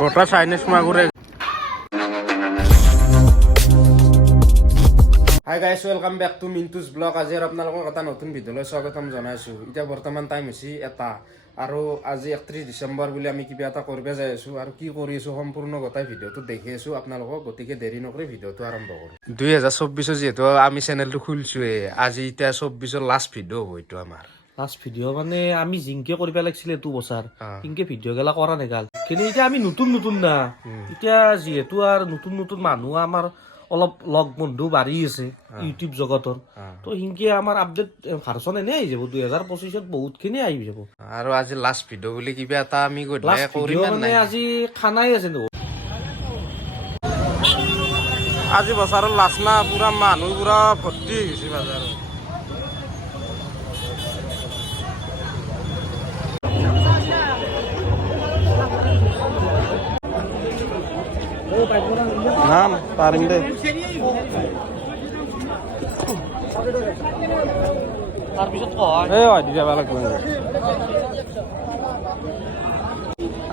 গোটা Chinese মাগুৰে। Hi guys, welcome back to মিণ্টুজ blog. আজি আৰু আপোনালোকক এটা নতুন ভিডিঅ'লৈ স্বাগতম জনাইছোঁ। এতিয়া বৰ্তমান টাইম হৈছে এটা, আৰু আজি 31 ডিচেম্বৰ বুলি আমি কিবা এটা কৰিব যাই আছোঁ, আৰু কি কৰি আছোঁ সম্পূৰ্ণ গোটেই ভিডিঅ'টো দেখি আছোঁ আপোনালোকক। গতিকে দেৰি নকৰি ভিডিঅ'টো আৰম্ভ কৰোঁ। 2024 যিহেতু আমি চেনেলটো খুলিছোঁৱে, আজি এতিয়া 24ৰ লাষ্ট ভিডিঅ' হ'ব এইটো আমাৰ। লাষ্ট ভিডিঅ' মানে আমি জিংকে কৰিব লাগিছিলে এইটো বছৰ, সিংকে ভিডিঅ' গেলা কৰা নেগাল। কিন্তু এতিয়া আমি নতুন না, এতিয়া যিহেতু আৰু নতুন মানুহ আমাৰ অলপ লগ বন্ধু বাঢ়ি আছে ইউটিউব জগতৰ, তো সিংকে আমাৰ আপডেট ভাৰ্চন এনে আহি যাব 2025ত বহুতখিনি আহি যাব। আৰু আজি লাষ্ট ভিডিঅ' বুলি কিবা এটা আমি মানে আজি খানাই আছে ন। আজি বছৰৰ লাষ্ট না, পুৰা মানুহ পুৰা ভৰ্তি হৈ গৈছে বজাৰত। নাম পাৰিম দে।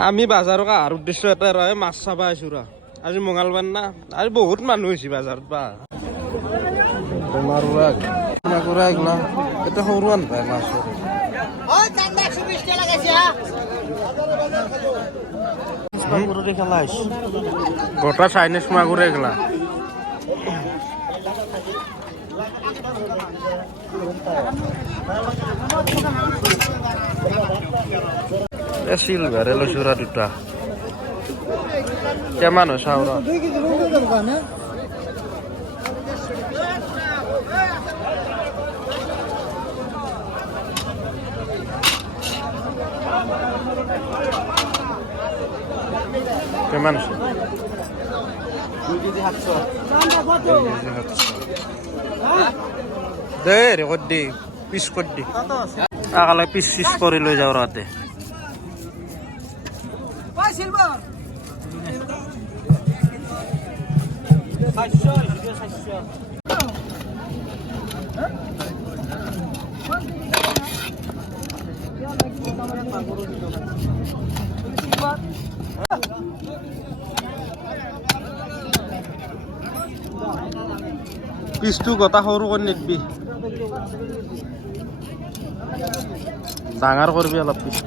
আমি বাজাৰৰ অহাৰ উদ্দেশ্য এটা ৰয়, মাছ চাব আহিছোঁ ৰ। আজি মঙলবাৰ না, আজি বহুত মানুহ হৈছে বাজাৰত বা এগলা এতিয়া সৰু আনপায় মাছৰ। গোটা চাইনিজ মাগুৰ এগলা। চিলভাৰে লৈছোঁ ৰা দুটা। কিমান হয় চাওঁ ৰ। কিমান আছে? 2 কেজি 700। দে ৰেকৰ্ড দি, পিচ কৰি দি। আকালে পিচ কৰি লৈ যাওঁ ৰাতে। পিচটো গোটা সৰু কৰি নিদিবি, ডাঙৰ কৰিবি অলপ পিচ।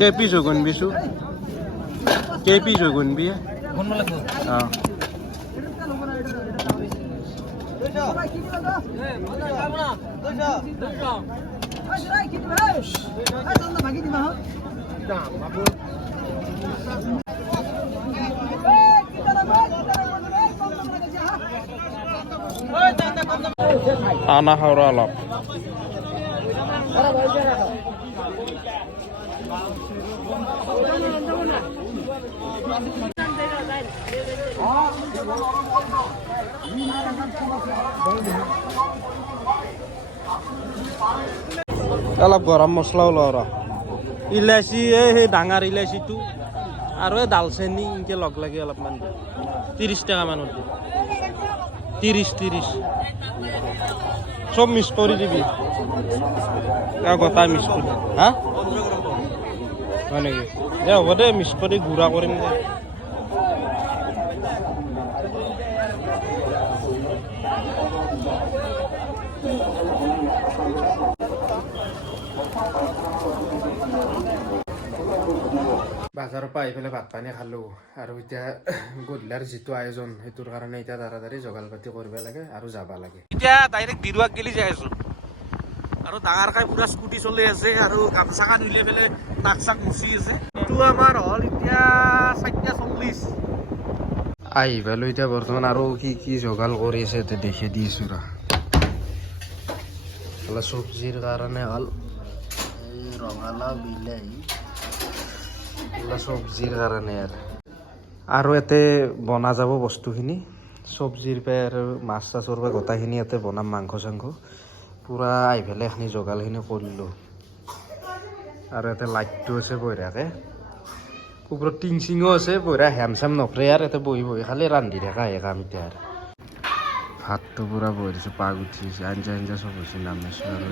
কে পিস হৈ গুনবিছো? কে পিস হৈ গুনবি? আনা খাওয়া অলপ। অলপ গৰম মছলাও লওঁ ৰ, ইলাচি সেই ডাঙৰ ইলাচিটো আৰু এই দালচেনি এনেকৈ লগ লাগি অলপমান দিওঁ। 30 টকা মানত দিওঁ, 30 চব মিক্স কৰি দিবি, গোটাই মিক্স কৰি। হা হয় নেকি? দে হ'ব দে, মিক্স কৰি গুড়া কৰিম দে। বাজাৰৰ পৰা আহি পেলাই ভাত পানী খালোঁ, আৰু এতিয়া গধূলাৰ যিটো আয়োজন সেইটোৰ কাৰণে এতিয়া তাড়াতাড়ি যোগাৰ পাতি কৰিব লাগে আৰু যাব লাগে। এতিয়া ডাইৰেক্ট বিৰুৱাক গেলি যাই আছোঁ, আৰু ডাঙৰ খাই পুৰা স্কুটি চলি আছে, আৰু গামছা খান উলিয়াই পেলাই নাক চাক মুচি আছে। এইটো আমাৰ হ'ল এতিয়া 4:40 আহি পালোঁ এতিয়া বৰ্তমান, আৰু কি যোগাৰ কৰি আছে এতিয়া দেখি দিছোঁ ৰ। চব্জিৰ কাৰণে হ'ল ৰ ৰঙালাও বিলাহী এইবিলাক চব্জিৰ কাৰণে আৰু ইয়াতে বনা যাব বস্তুখিনি চব্জিৰ পৰা আৰু মাছ চাছৰ পৰা গোটেইখিনি ইয়াতে বনাম মাংস চাংস পূৰা আহি পেলাই এইখিনি যোগাৰখিনি কৰিলোঁ আৰু ইয়াতে লাইটটো আছে বঢ়িয়াকৈ ওপৰত টিং চিঙো আছে বঢ়িয়া হেম চেম নপৰে আৰু ইয়াতে বহি বহি খালি ৰান্ধি থকা আহে কাম এতিয়া আৰু ভাতটো পূৰা বহি দিছোঁ পাগ উঠিছে আঞ্জা চব হৈছে নামিছোঁ আৰু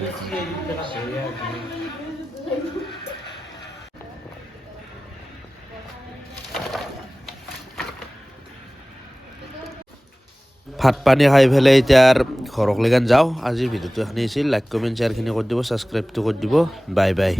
ভাত পানী খাই পেলাই এতিয়া আৰু ঘৰক লেগান যাওঁ আজিৰ ভিডিঅ'টো এখিনি আছিল লাইক কমেণ্ট শ্বেয়াৰখিনি কৰি দিব ছাবস্ক্ৰাইবটো কৰি দিব বাই বাই